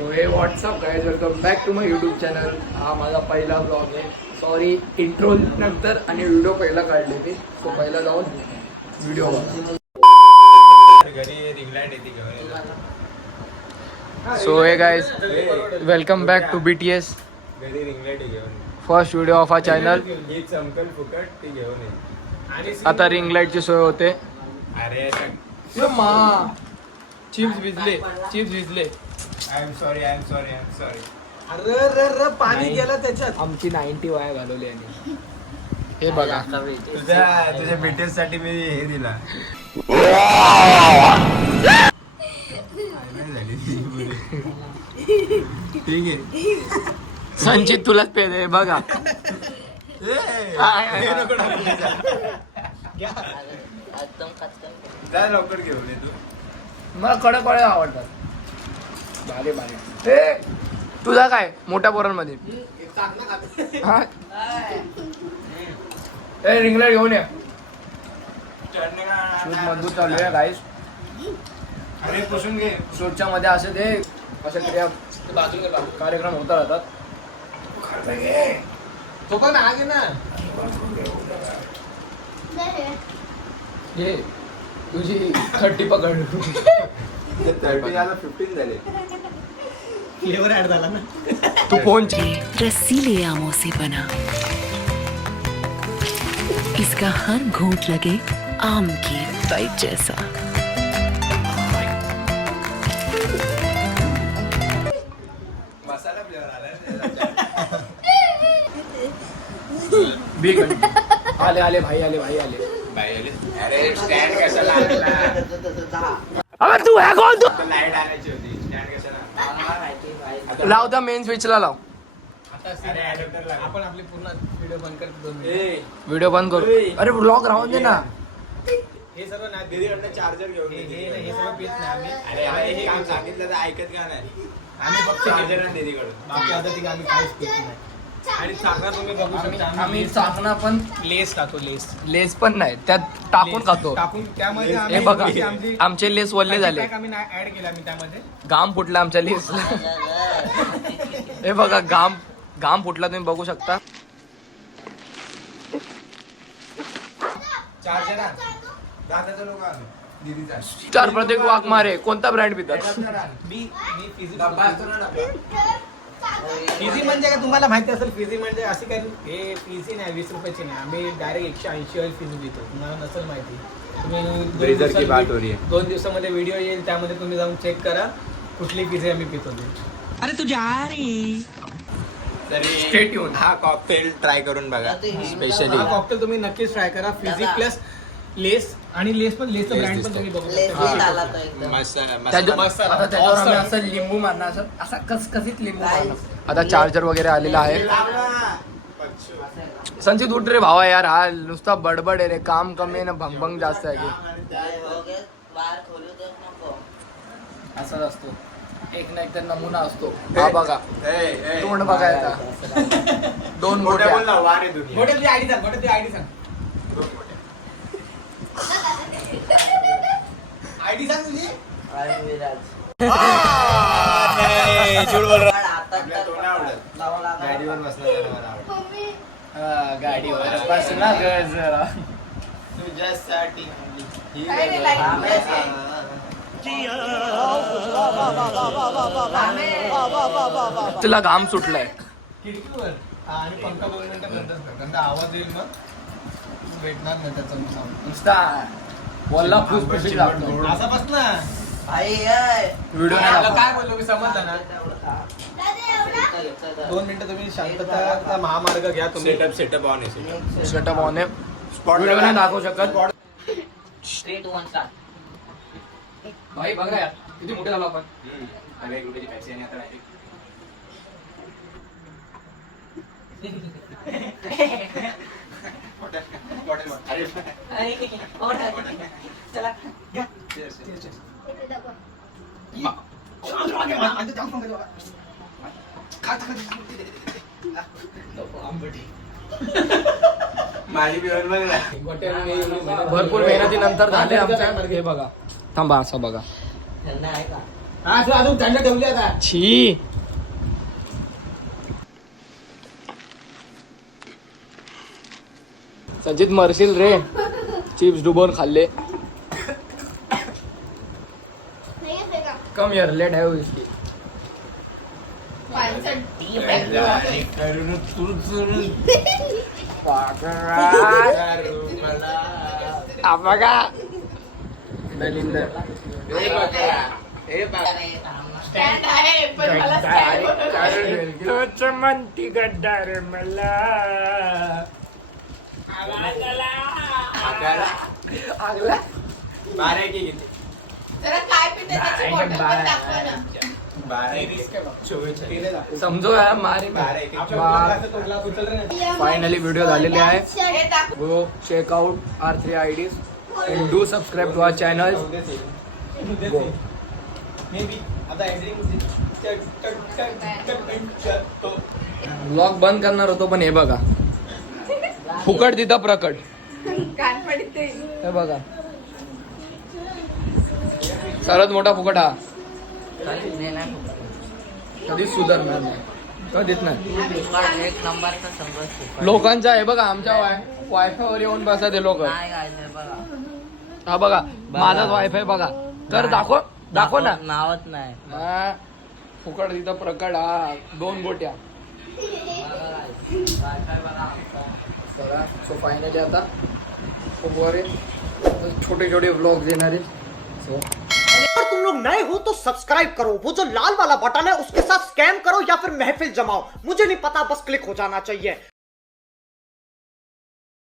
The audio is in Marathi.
हे what's up guys, welcome back to my YouTube channel. हा माझा पहिला ब्लॉग आहे. सॉरी इंट्रो नंतर आणि व्हिडिओ पहिला काढले ते, सो पहिला जाऊन व्हिडिओ बघा. So hey guys, welcome back to BTS. First video of our channel. आता रिंग लाईटची सोय होते. अरे चिप्स भिजले. I am sorry. अरे पाणी गेलं त्याच्यात. आमची 90 वाया घालवली आणि हे बघा. तुझ्या BTS साठी मी हे दिला. ठीक आहे. संचित तुलाच पे दे बघा. जा लवकर घेऊन ये तू. मला कडक वाळे आवडतात. भारी भारी. हे तुझा काय मोठ्या पोरांमध्ये हा? ए रिंगलाईट घेऊन या. शूट मजबूत चालू आहे गाईस. अरे पुसून घे. शूटच्या मध्ये असे ते अशा क्रिया कार्यक्रम होता राहतात. तो पण आगे ना. हे तुझी 30 पकड. 30 झालं 15 झाले. फ्लेवर ऍड झाला ना. तू फोन रसीले आमों से बना, इसका हर घूंट लगे आम की बाइट जैसा. मसाला फ्लेवर आला. आले भाई आले. अरे स्टँड कशाला आणला? अबे तू है कौन? तू लाईट आणायची होती. स्टँड कशाला? लाव द मेन स्विचला लाव. अरे अडॅप्टर लाव. आपण आपली पूर्ण व्हिडिओ बंद करतो 2 मिनिट. व्हिडिओ बंद करू. अरे ब्लॉग राहून दे ना. हे सर्व ना दीदीकडनं चार्जर घेऊन ये. हे सर्व पीत नाही आम्ही. अरे हे काम सांगितलं तर ऐकत का नाही. आम्ही फक्त चार्जर आणि दीदीकडून. बाकी आता ती आम्ही काहीच पीत नाही. आणि चाकणा तुम्ही बघू शकता. आम्ही चाकणा पण लेस खातो. लेस पण नाही त्यात टाकून खातो. टाकून त्यामध्ये हे आम्ही बघा आमची आमचे लेस वल्ले झाले. पॅक आम्ही ऍड केला मी त्यामध्ये. घाम फुटला आमच्या लेसला. हे बघा घाम फुटला, तुम्ही बघू शकता. चार्जर आण. दादाचा लोक आलो. दीदीचा. चार प्रत्येक वाक मारे. कोणता ब्रँड पितात? मी फिजिक्स डब्बा असतो ना डब्बा. फिजी म्हणजे काय तुम्हाला माहिती असेल. फिजी म्हणजे अशी काही हे फिजी नाही 20 रुपयाची नाही. आम्ही डायरेक्ट 180 फिजी देतो. तुम्हाला नसेल माहिती. ब्रेझर की बात हो रही है. 2 दिवसामध्ये व्हिडिओ येईल, त्यामध्ये तुम्ही जाऊन चेक करा कुठली फिजी आम्ही पितो. अरे तुझ्या Stay tuned. हा कॉकटेल ट्राय करून बघा. स्पेशली हा कॉकटेल तुम्ही नक्कीच ट्राय करा. फिजी प्लस लेस आणि लेस पण लेसचं लेस ब्रँड पण दिसतो. तुम्ही बघू शकता. आता त्याच्यावर आम्ही असं लिंबू मारणार, असं असा कसकसीत लिंबू मारणार. आता चार्जर वगैरे आलेला आहे. संचित उठ रे भावा यार. हा नुसता बडबड आहे रे. काम कमी आहे ना, भंग जास्त आहे. असंच असतो. एक ना एक तर नमुना असतो. हा बघा तोंड बघायचा. 2 मोठ्या. मोठ्यातली आयडी सांग. आयडी सांग तुझी. गाडीवर बसला. गाडीवर बसला जरा. तुझ्यासाठी तुला घाम सुटलाय. खिडकीवर आणि पंखा 2 मिनिटं बंद आवाज येईल मग भेटणार नाही त्याचा नुसता बोलला फुसफुशीत लागतो. असा बस ना. व्हिडिओ नाही दाखव. काय बोललो मी समजलं ना. 2 मिनिटं तुम्ही शांतता महामार्ग घ्या तुम्ही. सेटअप ऑन आहे. सेटअप ऑन आहे. व्हिडिओ नाही दाखवू शकत. भाई बघा यार किती मोठे झालो आपण. अरे कुठे पैसे नाही आता डायरेक्ट. भरपूर मेहनतीनंतर झाले आमच्या. हे बघा थांबा असं बघा. हा तू अजून थंड ठेवली आता. छी. सजित मरशील रे. चिप्स डुबवून खाल्ले. Come here let have whisky. बघा दलिंदर. म्हणती गद्दार मला. आगला. बारा की किती? समजो यार मारी. फायनली व्हिडिओ झालेले आहे. Go check out our 3 IDs and do subscribe to our channel. Blog बंद करणार होतो पण हे बघा फुकट तिथं प्रकट. हे बघा सर्वात मोठा फुकट हा. कधीच सुधारणार नाही. कधीच नाही. एक नंबरचा संघर्ष. लोकांचा आहे बघा आमच्या वायफाय वर येऊन बसा ते लोक. हा बघा माझाच वायफाय बघा. तर दाखव ना. नावच नाही. हा फुकट तिथं प्रकट हा 2 गोट्या. सो फायनली आता खूप वर छोटे छोटे व्लॉग येणार आहे. सो अगर तुम लोग नए हो तो सब्सक्राइब करो, वो जो लाल वाला बटन है उसके साथ स्कैम करो या फिर महफिल जमाओ, मुझे नहीं पता, बस क्लिक हो जाना चाहिए.